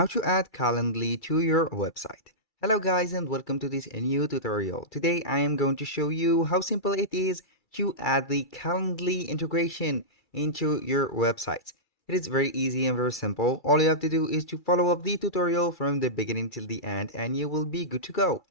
How to add Calendly to your website. Hello guys and welcome to this new tutorial. Today I am going to show you how simple it is to add the Calendly integration into your websites. It is very easy and very simple. All you have to do is to follow up the tutorial from the beginning till the end and you will be good to go.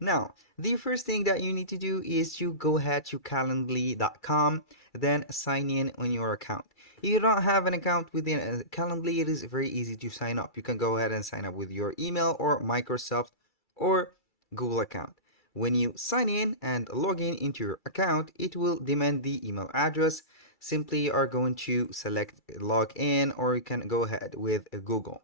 Now, the first thing that you need to do is to go ahead to calendly.com, then sign in on your account. If you don't have an account within Calendly, it is very easy to sign up. You can go ahead and sign up with your email or Microsoft or Google account. When you sign in and log in into your account, it will demand the email address. Simply are going to select log in, or you can go ahead with Google.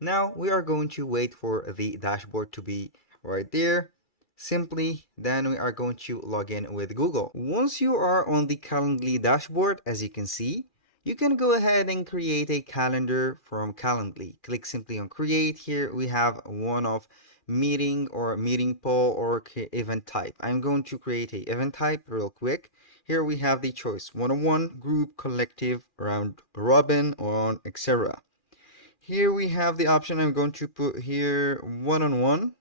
Now we are going to wait for the dashboard to be right there. Simply then we are going to log in with Google. Once you are on the Calendly dashboard, as you can see, you can go ahead and create a calendar from Calendly. Click simply on create. Here we have one of meeting or meeting poll or event type. I'm going to create a event type real quick. Here we have the choice one-on-one, group, collective, round robin, or etc. Here we have the option. I'm going to put here one-on-one.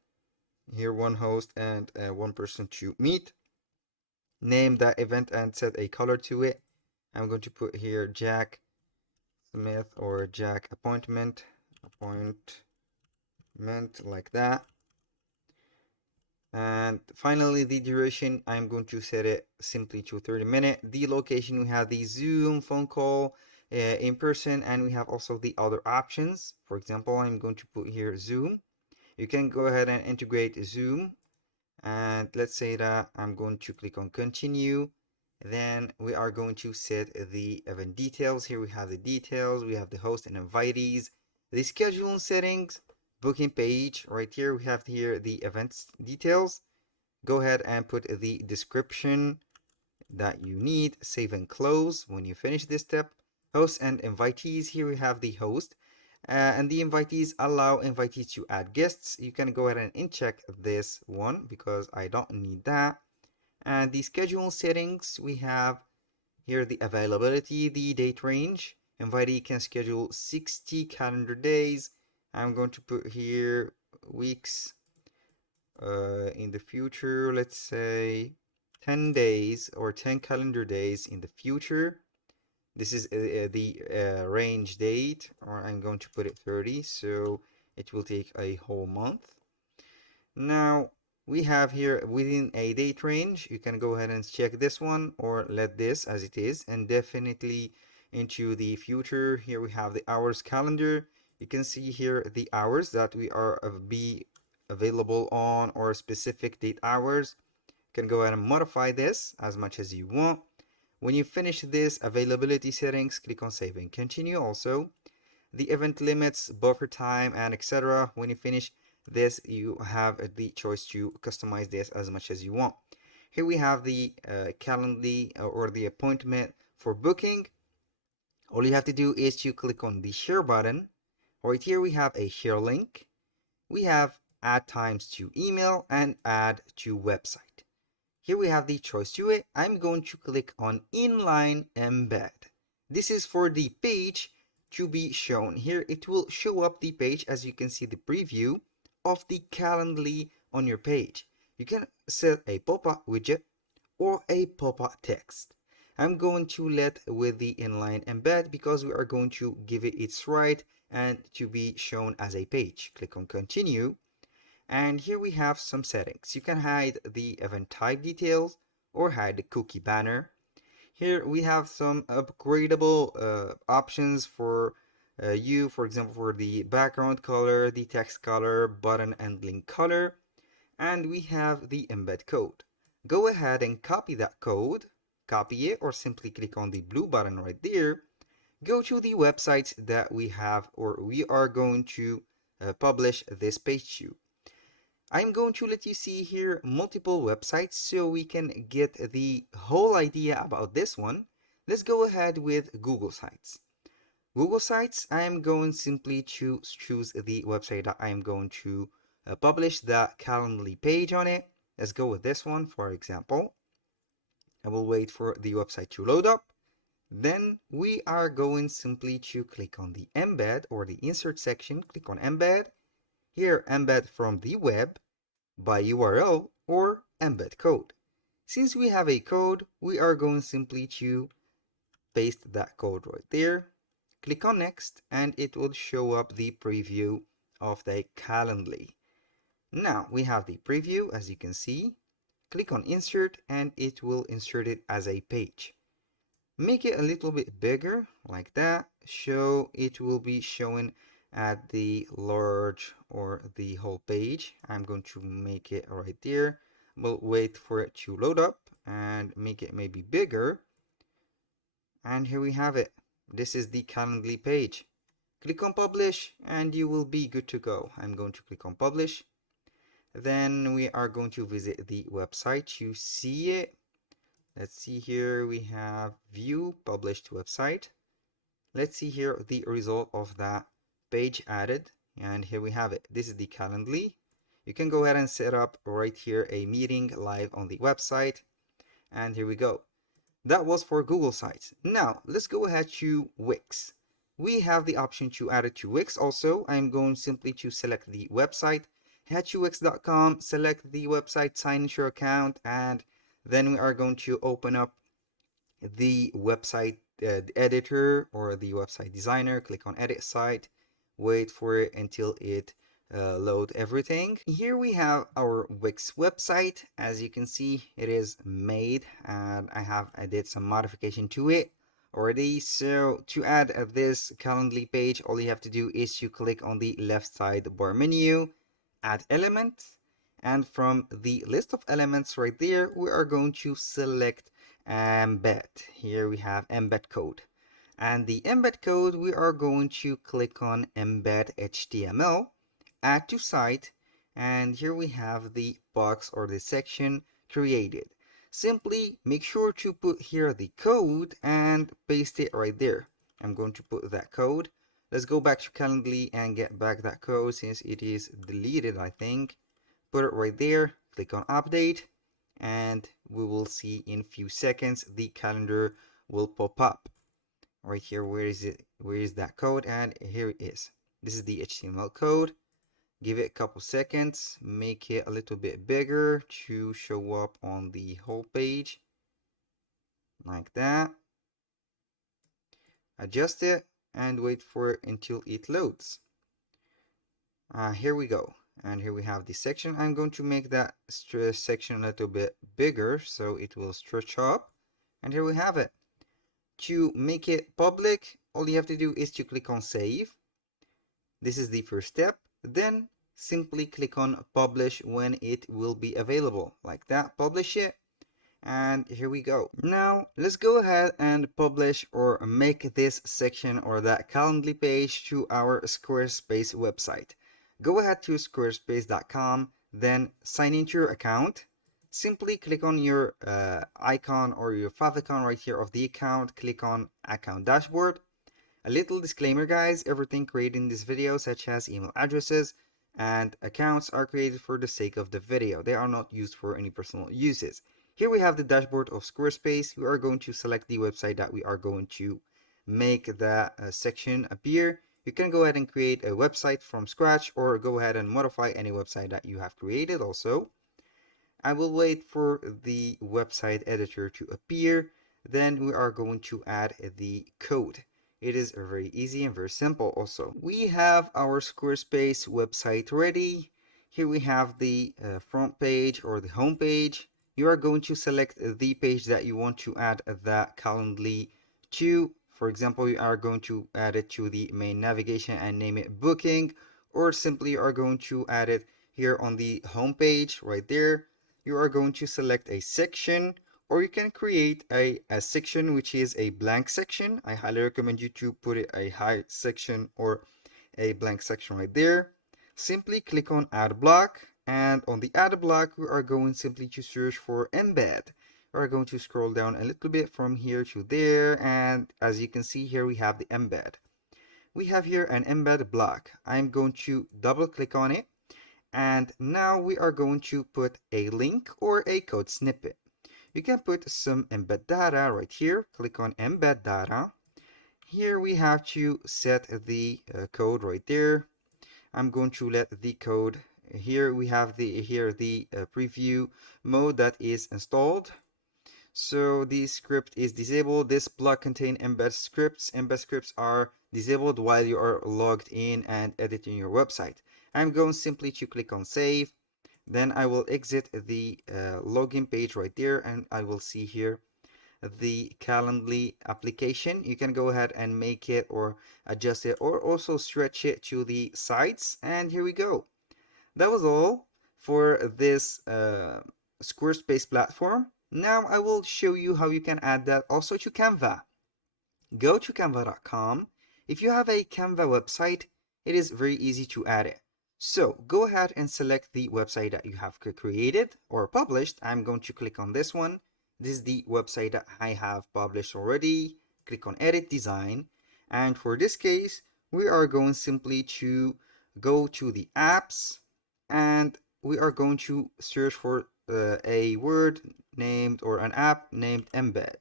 Here one host and one person to meet. Name that event and set a color to it. I'm going to put here Jack Smith or Jack appointment like that. And finally the duration, I'm going to set it simply to 30 minutes. The location, we have the Zoom, phone call, in person, and we have also the other options. For example, I'm going to put here Zoom. You can go ahead and integrate Zoom, and let's say that I'm going to click on continue. Then we are going to set the event details. Here we have the details, we have the host and invitees, the scheduling settings, booking page. Right here we have here the events details. Go ahead and put the description that you need. Save and close when you finish this step. Host and invitees. Here we have the host, and the invitees allow invitees to add guests. You can go ahead and uncheck this one because I don't need that. And the schedule settings, we have here the availability, the date range. Invitee can schedule 60 calendar days. I'm going to put here weeks in the future. Let's say 10 days or 10 calendar days in the future. This is the range date, or I'm going to put it 30, so it will take a whole month. Now we have here within a date range. You can go ahead and check this one or let this as it is, and definitely into the future. Here we have the hours calendar. You can see here the hours that we are be available on, or specific date hours. You can go ahead and modify this as much as you want. When you finish this availability settings, click on save and continue. Also the event limits, buffer time, and etc. When you finish this, you have the choice to customize this as much as you want. Here we have the Calendly or the appointment for booking. All you have to do is to click on the share button. Right here we have a share link. We have add times to email and add to website. Here we have the choice to it. I'm going to click on inline embed. This is for the page to be shown. Here it will show up the page, as you can see the preview of the Calendly on your page. You can set a pop-up widget or a pop-up text. I'm going to let with the inline embed because we are going to give it its right and to be shown as a page. Click on continue. And here we have some settings. You can hide the event type details or hide the cookie banner. Here we have some upgradable options for you, for example, for the background color, the text color, button and link color, and we have the embed code. Go ahead and copy that code, copy it, or simply click on the blue button right there. Go to the websites that we have or we are going to publish this page to. I'm going to let you see here multiple websites so we can get the whole idea about this one. Let's go ahead with Google Sites. Google Sites, I am going simply to choose the website that I am going to publish the Calendly page on it. Let's go with this one, for example. I will wait for the website to load up. Then we are going simply to click on the embed or the insert section. Click on embed. Here, embed from the web, by URL, or embed code. Since we have a code, we are going simply to paste that code right there. Click on next and it will show up the preview of the Calendly. Now we have the preview, as you can see. Click on insert and it will insert it as a page. Make it a little bit bigger like that, so it will be showing at the large or the whole page. I'm going to make it right there. We'll wait for it to load up and make it maybe bigger. And here we have it. This is the Calendly page. Click on publish and you will be good to go. I'm going to click on publish. Then we are going to visit the website to see it. Let's see here, we have view published website. Let's see here the result of that page added. And here we have it. This is the Calendly. You can go ahead and set up right here a meeting live on the website. And here we go. That was for Google Sites. Now let's go ahead to Wix. We have the option to add it to Wix also. I'm going simply to select the website, head to wix.com, select the website, sign into your account, and then we are going to open up the website editor or the website designer. Click on edit site, wait for it until it load everything. Here we have our Wix website. As you can see, it is made and I did some modification to it already. So to add this Calendly page, all you have to do is you click on the left side bar menu, add element, and from the list of elements right there, we are going to select embed. Here we have embed code. And the embed code, we are going to click on embed HTML, add to site, and here we have the box or the section created. Simply make sure to put here the code and paste it right there. I'm going to put that code. Let's go back to Calendly and get back that code since it is deleted, I think. Put it right there, click on update, and we will see in a few seconds the calendar will pop up right here. Where is it? Where is that code? And here it is. This is the HTML code. Give it a couple seconds, make it a little bit bigger to show up on the whole page like that. Adjust it and wait for it until it loads. Here we go. And here we have the section. I'm going to make that section a little bit bigger so it will stretch up. And here we have it. To make it public, all you have to do is to click on save. This is the first step. Then simply click on publish when it will be available. Like that, publish it. And here we go. Now let's go ahead and publish or make this section or that Calendly page to our Squarespace website. Go ahead to squarespace.com, then sign into your account. Simply click on your icon or your favicon right here of the account. Click on account dashboard. A little disclaimer, guys, everything created in this video, such as email addresses and accounts, are created for the sake of the video. They are not used for any personal uses. Here we have the dashboard of Squarespace. We are going to select the website that we are going to make that section appear. You can go ahead and create a website from scratch or go ahead and modify any website that you have created also. I will wait for the website editor to appear. Then we are going to add the code. It is very easy and very simple also. We have our Squarespace website ready. Here we have the front page or the home page. You are going to select the page that you want to add that Calendly to. For example, you are going to add it to the main navigation and name it booking, or simply you are going to add it here on the home page right there. You are going to select a section, or you can create a section which is a blank section. I highly recommend you to put it a high section or a blank section right there. Simply click on add block, and on the add block we are going simply to search for embed. We are going to scroll down a little bit from here to there, and as you can see here we have the embed. We have here an embed block. I'm going to double click on it, and now we are going to put a link or a code snippet. you can put some embed data right here. Click on embed data. Here we have to set the code right there. I'm going to let the code here. We have the preview mode that is installed. So the script is disabled. This block contain embed scripts. Embed scripts are disabled while you are logged in and editing your website. I'm going simply to click on save. Then I will exit the login page right there, and I will see here the Calendly application. You can go ahead and make it or adjust it or also stretch it to the sides. And here we go. That was all for this Squarespace platform. Now I will show you how you can add that also to Canva. Go to canva.com. If you have a Canva website, it is very easy to add it. So go ahead and select the website that you have created or published. I'm going to click on this one. This is the website that I have published already. Click on edit design. And for this case, we are going simply to go to the apps, and we are going to search for a word named or an app named embed.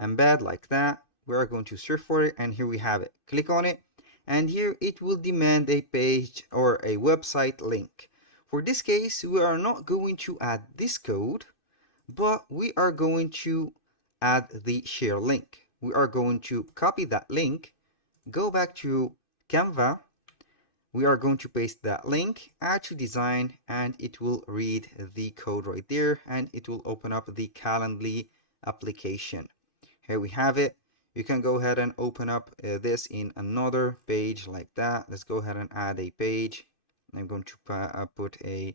Embed like that. We are going to search for it, and here we have it. Click on it, and here it will demand a page or a website link. For this case, we are not going to add this code, but we are going to add the share link. We are going to copy that link, go back to Canva. We are going to paste that link, add to design, and it will read the code right there, and it will open up the Calendly application. Here we have it. You can go ahead and open up this in another page like that. Let's go ahead and add a page. I'm going to put a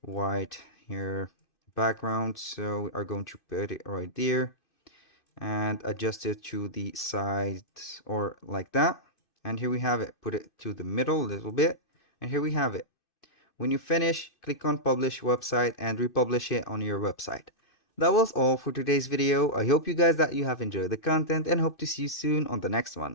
white here background, so we are going to put it right there and adjust it to the side or like that. And here we have it. Put it to the middle a little bit, and here we have it. When you finish, click on publish website and republish it on your website. That was all for today's video. I hope you guys that you have enjoyed the content and hope to see you soon on the next one.